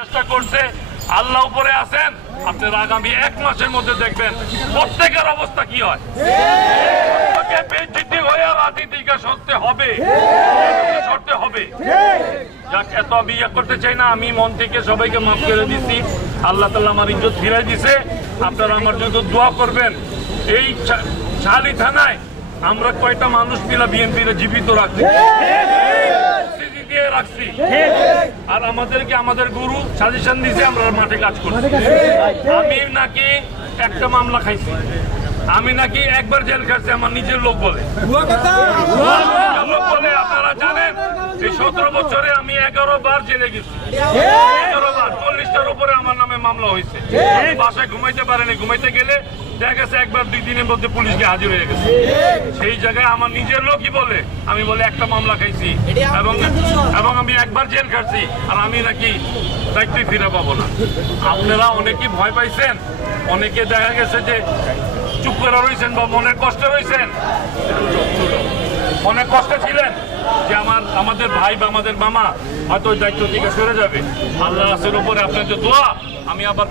চেষ্টা করছে, আল্লাহ উপরে আছেন। আপনারা আগামী 1 মাসের মধ্যে দেখবেন প্রত্যেকের অবস্থা কি হয়। বেইজ্জতি হয়ে রাজনীতিকে সরতে হবে। যাক, এত আমি করতে চাই না। আমি মন থেকে সবাইকে মাফ করে দিচ্ছি। আল্লাহ তাআলা আমার ইজ্জত ফিরাই দিছে। আপনারা আমার জন্য দোয়া করবেন। এই শালী থানায় আমরা কয়টা মানুষ মিলা বিএনপির জীবিত রাখছি, রাখছি, আর আমাদেরকে আমাদের গুরু সাজেশন দিয়েছে, আমরা মাঠে কাজ করছি। আমি নাকি একটা মামলা খাইছি, আমি নাকি একবার জেল খাচ্ছি, আমার নিজের লোক বলে। আপনারা জানেন এই 17 বছরে আমি 11 বার জেলে গেছি। 11 বার, 40টার উপরে আমার নামে মামলা হয়েছে। আমি বাসায় ঘুমাইতে পারিনি। ঘুমাইতে গেলে দেখা গেছে 1-2 দিনের মধ্যে পুলিশকে হাজির হয়ে গেছে। সেই জায়গায় আমার নিজের লোকই বলে, আমি বলে একটা মামলা খাইছি এবং আমি একবার জেল খাচ্ছি, আর আমি নাকি চাকরি ফিরে পাবো না। আপনারা অনেকেই ভয় পাইছেন, অনেকে দেখা গেছে যে চুপ করে রয়েছেন বা মনের কষ্টে রয়েছেন, অনেক কষ্টে ছিলেন যে আমাদের ভাই বা আমাদের মামা হয়তো দায়িত্ব থেকে সরে যাবে। আল্লাহ রাসূলের উপরে আপনাদের দোয়া। আমি আবার